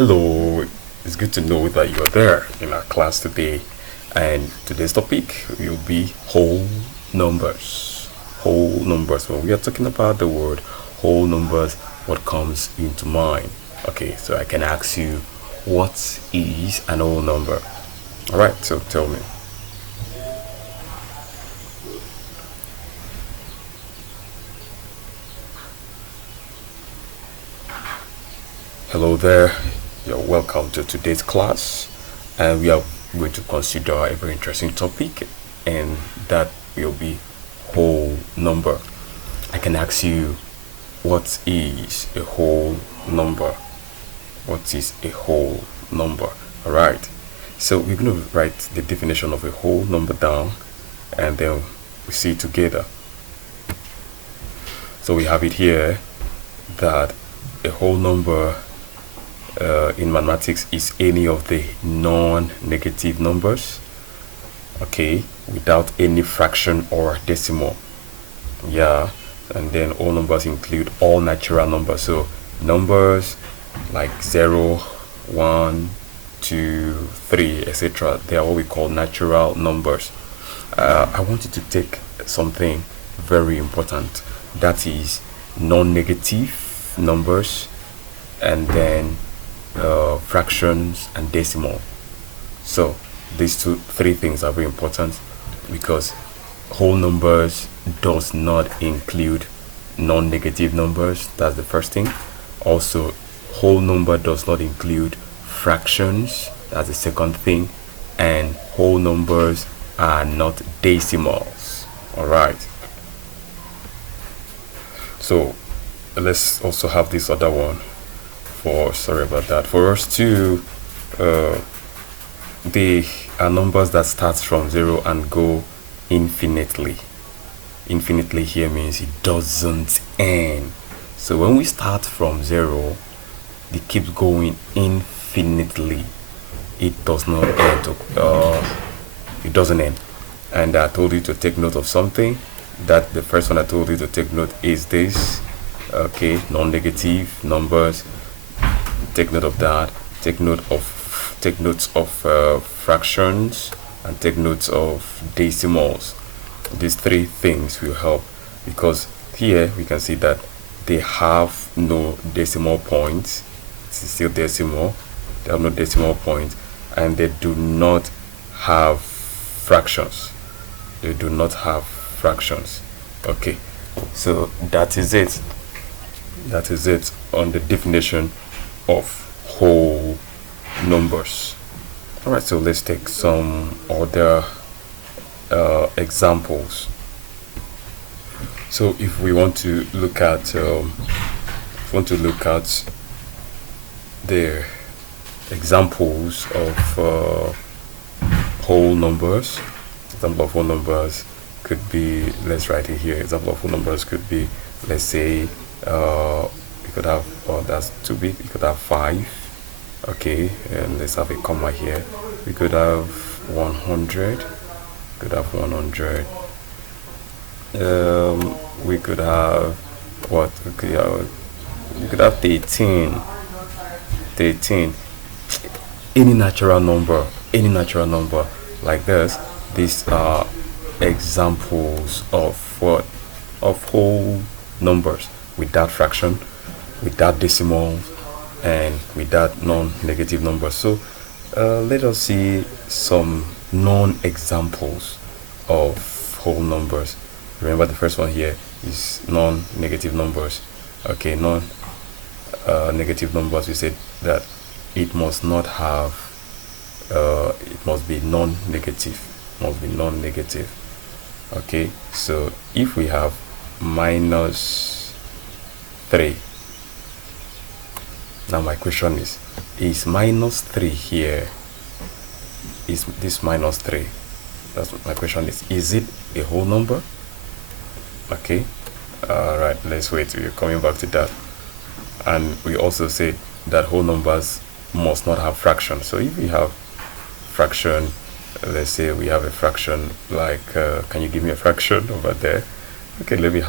Hello, it's good to know that you're there in our class today, and today's topic will be whole numbers. Whole numbers. When we are talking about the word whole numbers, what comes into mind? Okay, so I can ask you, what is an whole number? Alright, so tell me. Hello there, you're welcome to today's class, and we are going to consider a very interesting topic, and that will be whole number. I can ask you, what is a whole number? What is a whole number? Alright, so we're going to write the definition of a whole number down, and then we see it together. So we have it here that a whole number in mathematics is any of the non-negative numbers, okay, without any fraction or decimal. Yeah, and then all numbers include all natural numbers. So numbers like 0, 1, 2, 3, etc., they are what we call natural numbers. I want you to take something very important, that is non-negative numbers, and then fractions and decimal. So these three things are very important, because whole numbers does not include non-negative numbers. That's the first thing. Also, whole number does not include fractions. That's the second thing. And whole numbers are not decimals. All right, so let's also have this other one. Sorry about that. For us to they are numbers that starts from 0 and go infinitely. Infinitely here means it doesn't end. So when we start from 0, it keeps going infinitely. It does not end. It doesn't end. And I told you to take note of something. That the first one I told you to take note is this. Okay, non-negative numbers. Take note of that. Take notes of fractions, and take notes of decimals. These three things will help, because here we can see that they have no decimal points. It's still decimal. They have no decimal point, and they do not have fractions. They do not have fractions. Okay, so that is it. That is it on the definition of whole numbers. All right, so let's take some other examples. So if we want to look at the examples of whole numbers, example of whole numbers could be, let's write it here. Example of whole numbers could be, let's say you could have, that's too big, you could have 5. Okay, and let's have a comma here. We could have 100. Could have 100. We could have what? Okay, we could have 13. 13. Any natural number like this. These are examples of what? Of whole numbers without fraction, without decimals, and without non-negative numbers. So let us see some non-examples of whole numbers. Remember, the first one here is non-negative numbers. Okay, non-negative numbers, we said that it must not have it must be non-negative. Okay, so if we have -3, now my question is -3 here? Is this -3? That's what my question is. Is it a whole number? Okay, all right, let's wait. We're coming back to that. And we also said that whole numbers must not have fractions. So if we have fraction, let's say we have a fraction like can you give me a fraction over there? Okay, let me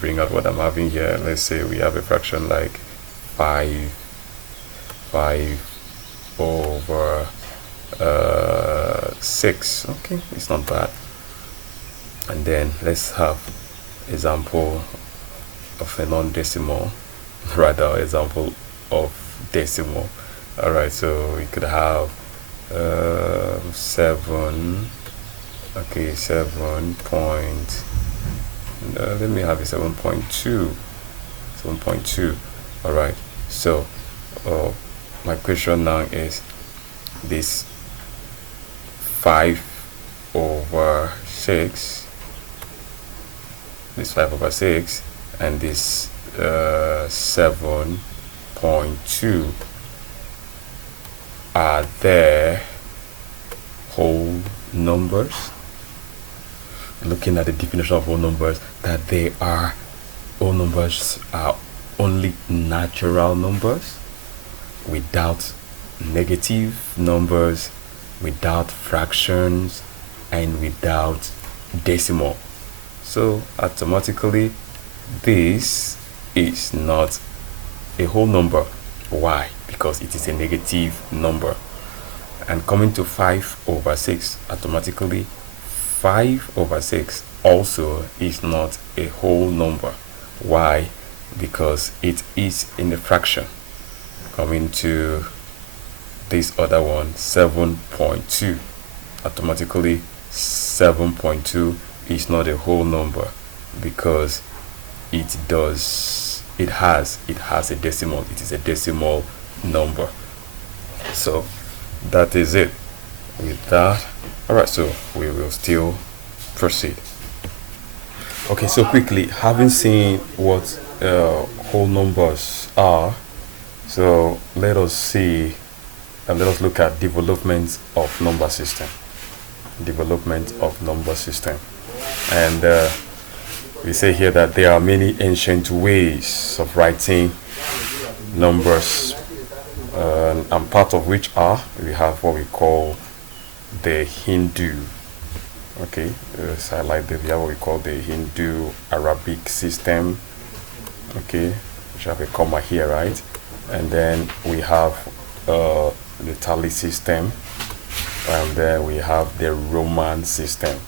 bring out what I'm having here. Let's say we have a fraction like 5 5 over 6. Okay, it's not bad. And then let's have example of a non-decimal, rather example of decimal. All right, so we could have 7. Okay, 7 point. Let me have a 7.2. 7.2. All right. So, my question now is this 5 over 6. This 5 over 6 and this 7.2, are there whole numbers? Looking at the definition of whole numbers, that they are whole numbers are only natural numbers without negative numbers, without fractions, and without decimal. So automatically this is not a whole number. Why? Because it is a negative number. And coming to 5 over 6, automatically 5 over 6 also is not a whole number. Why? Because it is in a fraction. Coming to this other one, 7.2, automatically 7.2 is not a whole number because it has a decimal. It is a decimal number. So that is it with that. All right, so we will still proceed. Okay, so quickly, having seen what whole numbers are, so let us see and let us look at development of number system. Development of number system. And we say here that there are many ancient ways of writing numbers, and part of which are, we have what we call the Hindu. Okay, so I like that we have what we call the Hindu Arabic system. Okay, which have a comma here, right? And then we have the tally system, and then we have the Roman system,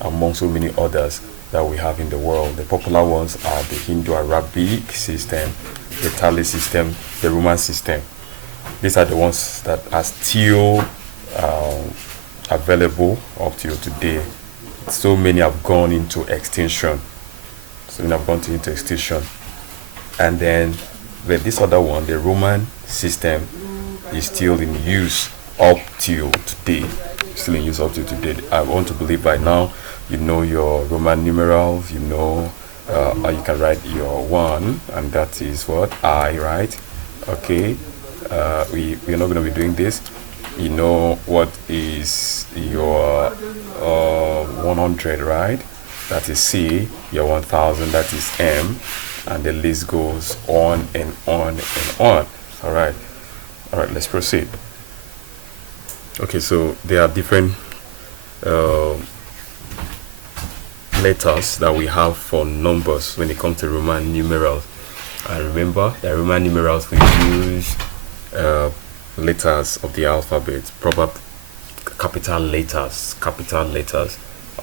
among so many others that we have in the world. The popular ones are the Hindu Arabic system, the tally system, the Roman system. These are the ones that are still available up till today. So many have gone into extinction. And then with this other one, the Roman system, is still in use up till today. I want to believe by now you know your Roman numerals, you know how you can write your 1, and that is what? I, right? Okay, we're not going to be doing this. You know what is your 100, right? That is C. Your 1000, that is M. And the list goes on and on and on. All right, let's proceed. Okay, so there are different letters that we have for numbers when it comes to Roman numerals. And remember, the Roman numerals, we use letters of the alphabet, proper capital letters.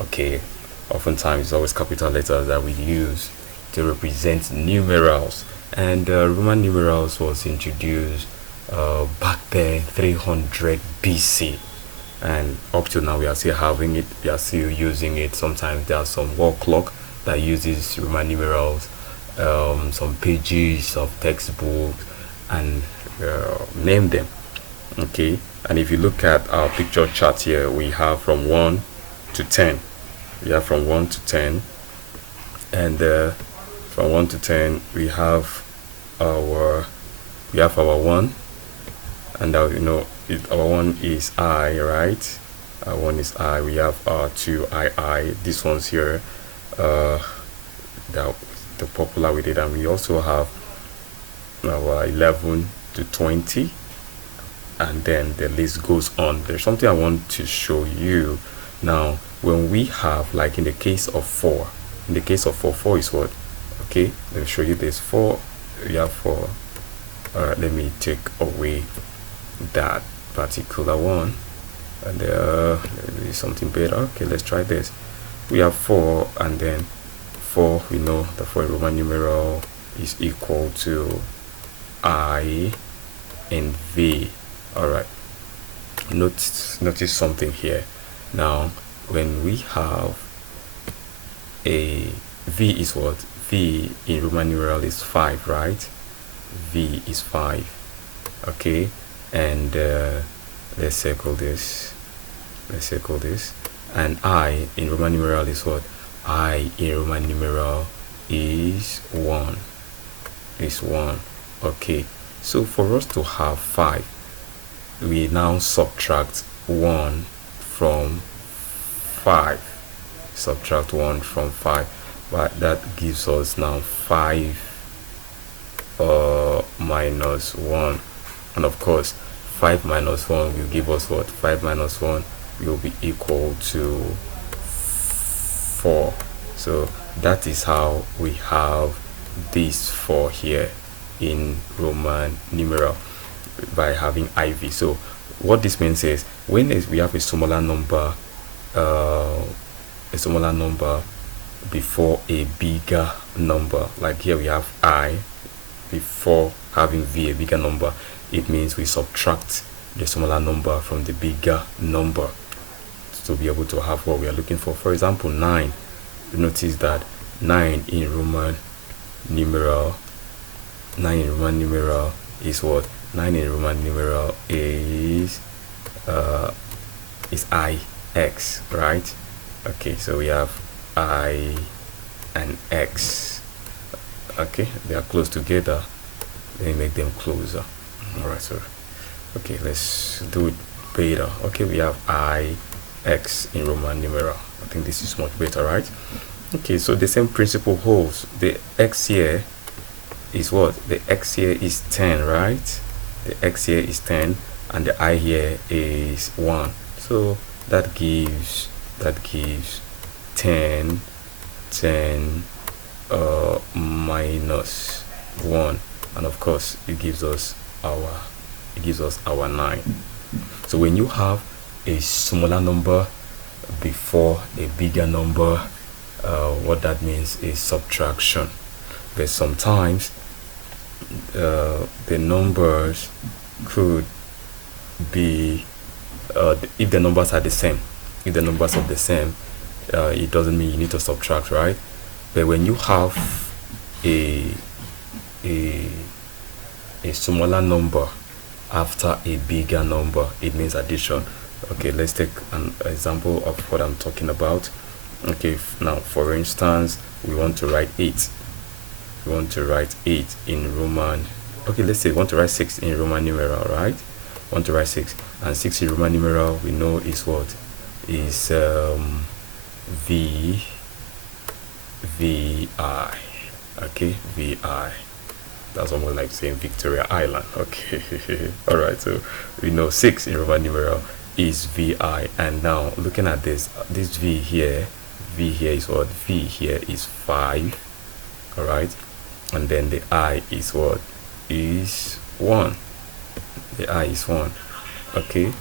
Okay, oftentimes it's always capital letters that we use to represent numerals. And Roman numerals was introduced back then 300 BC, and up till now we are still having it, we are still using it. Sometimes there are some wall clock that uses Roman numerals, some pages of textbooks, and name them. Okay, and if you look at our picture chart here, we have from 1 to 10. We have from 1 to 10, and from 1 to 10 we have our 1, and our 1 is I, right? Our 1 is I. We have our 2 I. This one's here, the popular with it, and we also have our 11 to 20, and then the list goes on. There's something I want to show you now. When we have, like in the case of 4, 4 is what? Okay, let me show you this. 4, we have 4. All right, let me take away that particular one, and maybe something better. Okay, let's try this. We have 4, and then 4, we know the 4 Roman numeral is equal to I and V. All right, notice something here. Now when we have a V is what? V in Roman numeral is 5, right? V is 5. Okay, and let's circle this, and I in Roman numeral is what? I in Roman numeral is 1. Okay, so for us to have 5, we now subtract 1 from 5. But that gives us now 5 minus 1, and of course 5 minus 1 will give us what? 5 minus 1 will be equal to 4. So that is how we have this 4 here in Roman numeral by having IV. So what this means is when we have a smaller number before a bigger number, like here we have I before having V, a bigger number, it means we subtract the smaller number from the bigger number to be able to have what we are looking for. For example, 9. Notice that 9 in Roman numeral is what? 9 in Roman numeral is IX, right? Okay, so we have I and X. Okay, they are close together. Let me make them closer. All right, so okay, let's do it better. Okay, we have IX in Roman numeral. I think this is much better, right? Okay, so the same principle holds. The X here is what? The X here is 10, right? The X here is 10, and the I here is 1. So that gives 10 minus 1, and of course it gives us our 9. So when you have a smaller number before a bigger number, what that means is subtraction. But sometimes the numbers could be if the numbers are the same. If the numbers are the same, it doesn't mean you need to subtract, right? But when you have a smaller number after a bigger number, it means addition. Okay, let's take an example of what I'm talking about. Okay, now for instance, we want to write 8. We want to write 8 in Roman. Okay, let's say we want to write 6 in Roman numeral, right? Want to write 6, and 6 in Roman numeral we know is what? Is VI. Okay, VI. That's almost like saying Victoria Island. Okay. All right, so we know 6 in Roman numeral is VI, and now looking at this V here is what? V here is 5. All right, and then the I is what? Is 1. The I is 1. Okay,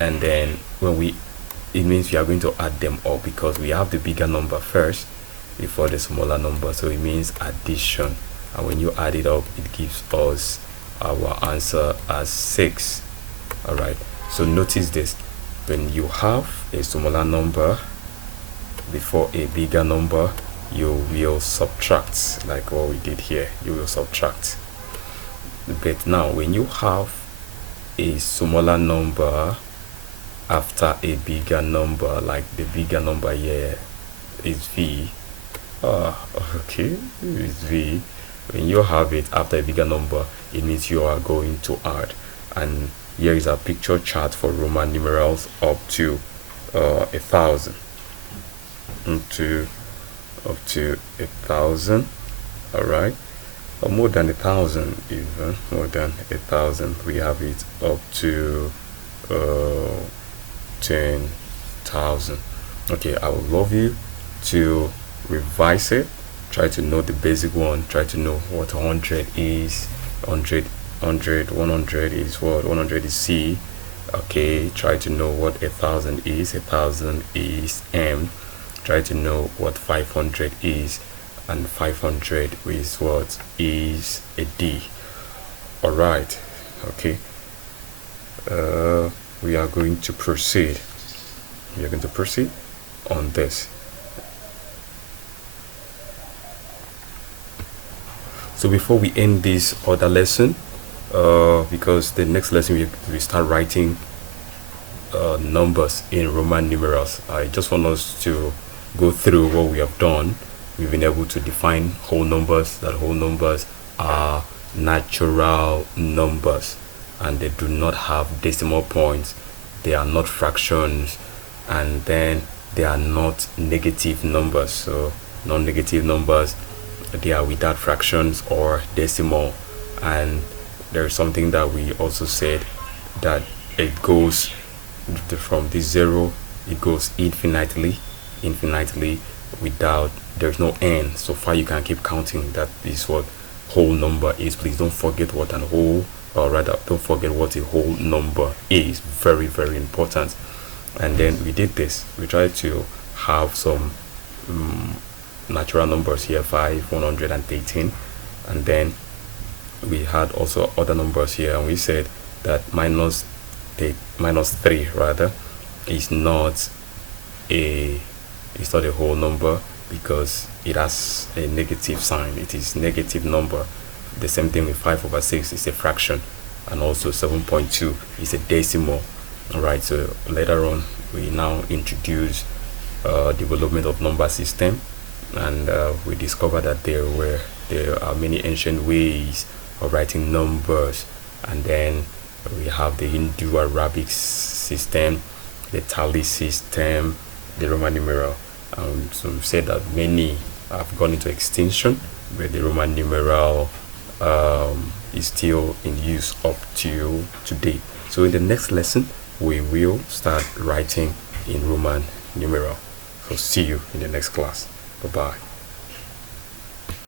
and then it means we are going to add them up because we have the bigger number first before the smaller number, so it means addition, and when you add it up it gives us our answer as 6. All right, so notice this: when you have a smaller number before a bigger number, you will subtract, like what we did here. You will subtract. But now when you have a smaller number after a bigger number, like the bigger number here is V. Okay, is V. When you have it after a bigger number, it means you are going to add. And here is a picture chart for Roman numerals up to 1,000. Up to 1,000. All right, or more than 1,000, even more than 1,000. We have it up to 10,000. Okay, I would love you to revise it. Try to know the basic one. Try to know what 100 is. 100 100 is what? 100 is C. Okay, try to know what 1,000 is. 1,000 is M. Try to know what 500 is, and 500 is what? Is a D. All right. Okay. We are going to proceed. We are going to proceed on this. So before we end this other lesson, because the next lesson we start writing numbers in Roman numerals, I just want us to go through what we have done. We've been able to define whole numbers, that whole numbers are natural numbers and they do not have decimal points, they are not fractions, and then they are not negative numbers. So non-negative numbers, they are without fractions or decimal. And there is something that we also said, that it goes from this 0, it goes infinitely without, there's no end. So far you can keep counting. That is what whole number is. Please don't forget what an whole, or rather don't forget what a whole number is. Very, very important. And then we did this, we tried to have some natural numbers here, 5, 113, and then we had also other numbers here, and we said that minus 3 rather is not a whole number, because it has a negative sign. It is negative number. The same thing with 5/6 is a fraction, and also 7.2 is a decimal. All right, so later on we now introduce development of number system, and we discovered that there are many ancient ways of writing numbers, and then we have the Hindu-Arabic system, the tally system, the Roman numeral. So we said that many have gone into extinction, but the Roman numeral is still in use up till today. So in the next lesson we will start writing in Roman numeral. So see you in the next class. Bye bye.